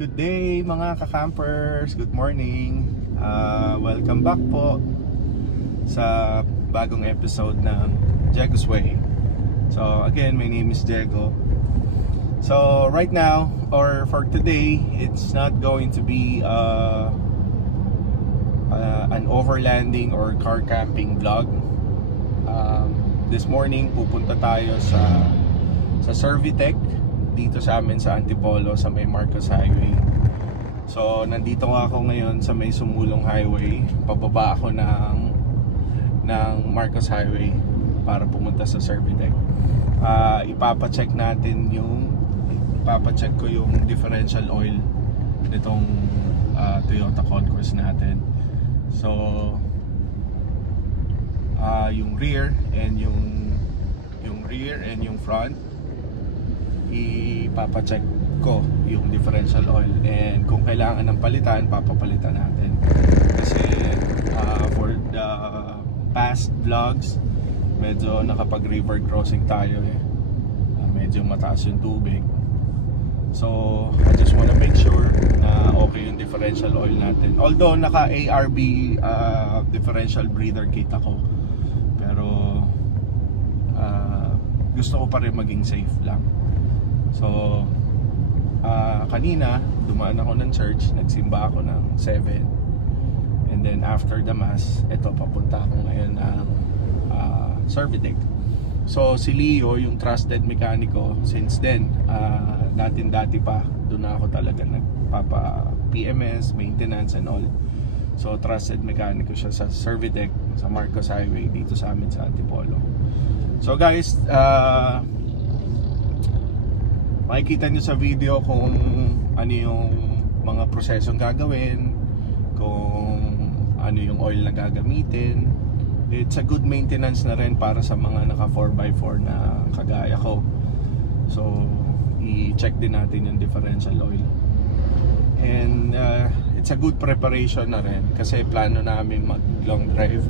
Good day mga ka-campers, good morning. Welcome back po sa bagong episode ng Jego's Way. So again, my name is Jego. So right now, or for today, it's not going to be an overlanding or car camping vlog. This morning pupunta tayo sa Servitec dito sa amin sa Antipolo sa may Marcos Highway. So nandito ako ngayon sa may Sumulong Highway. Pababa ako ng Marcos Highway para pumunta sa Servitec. Ipapacheck ko yung differential oil nitong Toyota Concourse natin. So yung rear and yung front, ipapacheck ko yung differential oil, and kung kailangan ng palitan, papapalitan natin. Kasi for the past vlogs, medyo nakapag river crossing tayo medyo mataas yung tubig. So I just wanna make sure na okay yung differential oil natin. Although naka ARB differential breather kit ako, pero gusto ko pa rin maging safe lang. So kanina dumaan ako ng church, nagsimba ako ng 7, and then after the mass, eto papunta ako ngayon ng Servitec. So si Leo, yung trusted mekaniko, since then dati pa doon ako talaga nagpapa PMS, maintenance and all. So trusted mekaniko siya sa Servitec sa Marcos Highway dito sa amin sa Antipolo. So guys, makikita nyo sa video kung ano yung mga prosesong gagawin, kung ano yung oil na gagamitin. It's a good maintenance na rin para sa mga naka 4x4 na kagaya ko. So i-check din natin yung differential oil. And it's a good preparation na rin kasi plano namin mag long drive.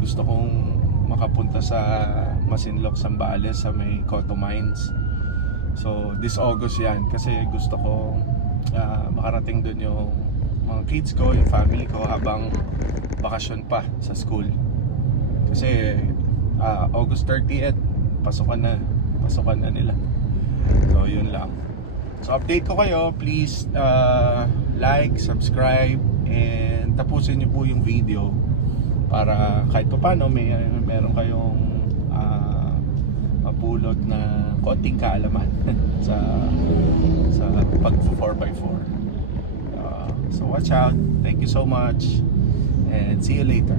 Gusto kong makapunta sa Masinloc, Zambales sa may Cotto Mines. So this August yan, kasi gusto ko makarating dun yung mga kids ko, yung family ko habang bakasyon pa sa school. Kasi August 30th pasukan na nila. So yun lang. So update ko kayo, please like, subscribe, and tapusin niyo po yung video para kahit pa paano meron kayong mapulot na konting kaalaman sa pag 4x4. So watch out. Thank you so much and see you later.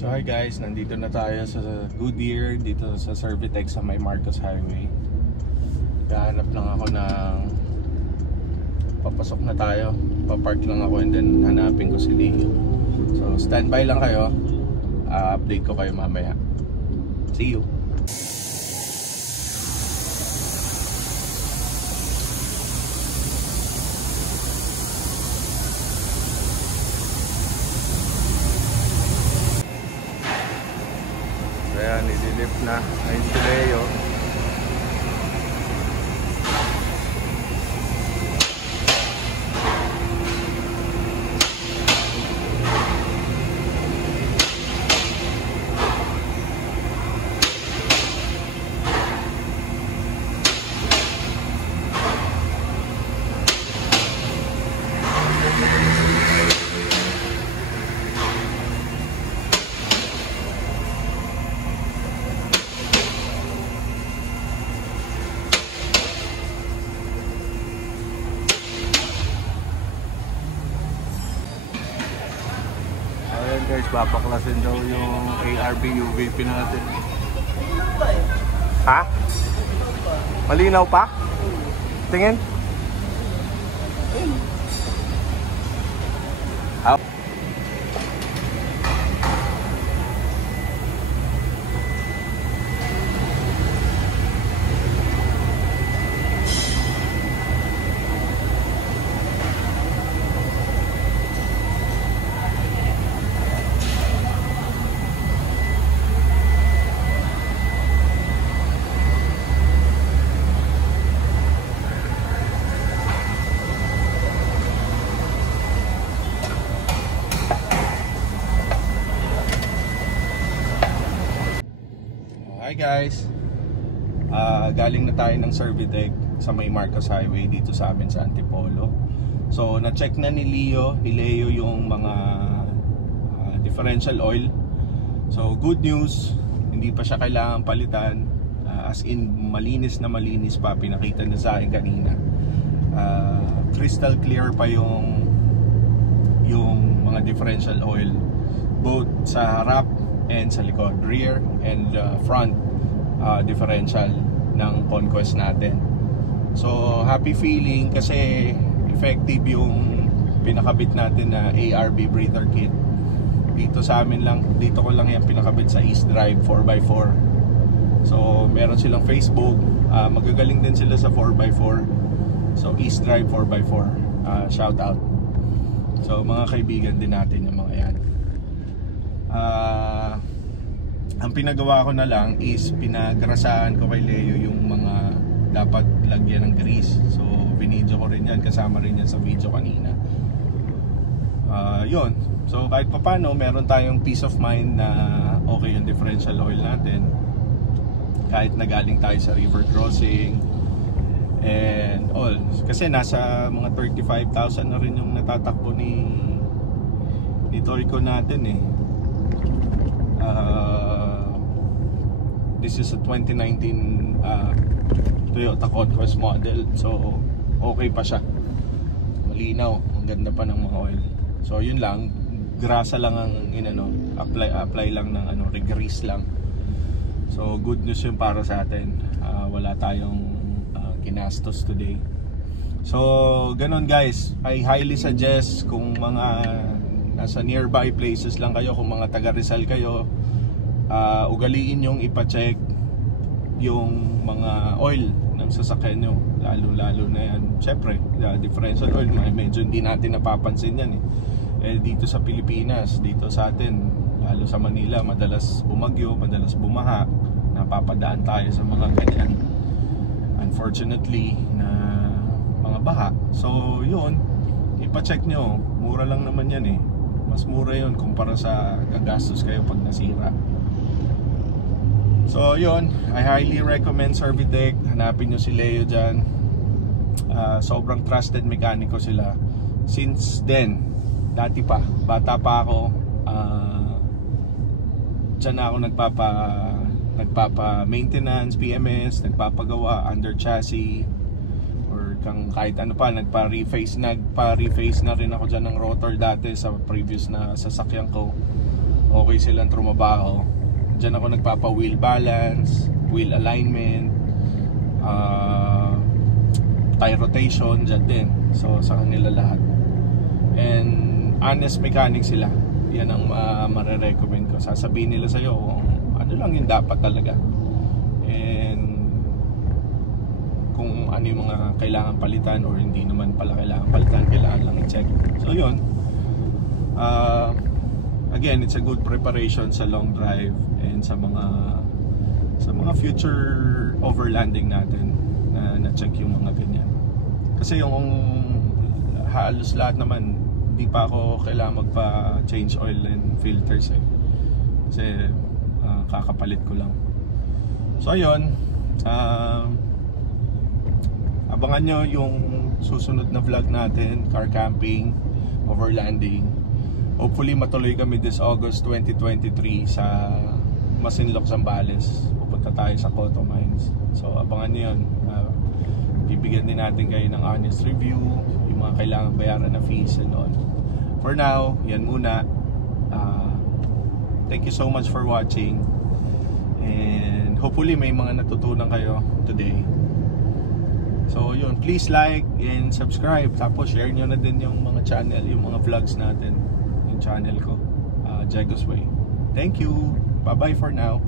So hi guys, nandito na tayo sa Goodyear, dito sa Servitec sa may Marcos Highway. Kahanap lang ako ng papasok na tayo, papark lang ako, and then hanapin ko si Leo. So standby lang kayo, update ko kayo mamaya. See you. Ayan, nililip na. Ayun si Leo. Babaklasin daw yung ARB UVP natin. Ha? Malinaw pa? Tingin? Hi guys, galing na tayo ng Servitec sa may Marcos Highway dito sa amin sa Antipolo. So na-check na ni Leo yung mga differential oil. So good news, hindi pa siya kailangan palitan, as in malinis na malinis pa, pinakita niya sa akin kanina. Crystal clear pa yung mga differential oil both sa harap and sa likod, rear and front differential ng Conquest natin. So happy feeling kasi effective yung pinakabit natin na ARB breather kit. Dito sa amin lang, dito ko lang yan pinakabit sa East Drive 4x4. So meron silang Facebook, magagaling din sila sa 4x4. So East Drive 4x4, shout out. So mga kaibigan din natin yung mga yan. Ang pinagawa ko na lang is pinagrasahan ko kay Leo yung mga dapat lagyan ng grease. So binidyo ko rin yan, kasama rin yan sa video kanina. Yun, so kahit papano meron tayong peace of mind na okay yung differential oil natin kahit nagaling tayo sa river crossing and all. Kasi nasa mga 35,000 na rin yung natatakbo ni Torico natin eh. This is a 2019 Toyota Conquest model. So okay pa siya, malinaw, ang ganda pa ng mga oil. So yun lang, grasa lang ang apply lang ng re-grease lang. So good news yun para sa atin. Wala tayong ginastos today. So ganun guys, I highly suggest kung mga nasa nearby places lang kayo, kung mga taga Rizal kayo, ugaliin yung ipacheck yung mga oil ng sasakyan nyo, lalo na yan. Syempre, differential oil, medyo hindi natin napapansin yan eh. Dito sa Pilipinas, dito sa atin, lalo sa Manila, madalas bumagyo, madalas bumaha, napapadaan tayo sa mga ganyan, unfortunately, na mga baha. So yun, ipacheck nyo, mura lang naman yan eh. Mas mura yun kumpara sa gagastos kayo pag nasira. So yun, I highly recommend Servitec. Hanapin nyo si Leo dyan. Sobrang trusted mekaniko sila. Since then, dati pa, bata pa ako, dyan ako nagpapa maintenance, PMS, nagpapagawa, under chassis, or kahit ano pa, nagpa-reface na rin ako dyan ng rotor dati sa previous na sasakyan ko. Okay silang trumabaho. Diyan ako nagpapa-wheel balance, wheel alignment, tire rotation, dyan din. So sa kanila lahat. And honest mechanic sila. Yan ang marirecommend ko. Sasabihin nila sa'yo kung ano lang yung dapat talaga. And kung ano yung mga kailangan palitan or hindi naman pala kailangan palitan, kailangan lang i-check. So yun, again, it's a good preparation sa long drive and sa mga future overlanding natin na check yung mga ganyan. Kasi yung halos lahat naman, hindi pa ako kailangan magpa-change oil and filters eh. Kasi kakapalit ko lang. So ayun, abangan nyo yung susunod na vlog natin, car camping, overlanding. Hopefully matuloy kami this August 2023 sa Masinloc, Zambales. Pupunta tayo sa Coto Mines. So abangan nyo yun. Bibigyan din natin kayo ng honest review, yung mga kailangan bayaran na fees and all. For now, yan muna. Thank you so much for watching. And hopefully may mga natutunan kayo today. So yun, please like and subscribe. Tapos share nyo na din yung mga channel, yung mga vlogs natin, yung channel ko, Jegos Way. Thank you. Bye bye for now.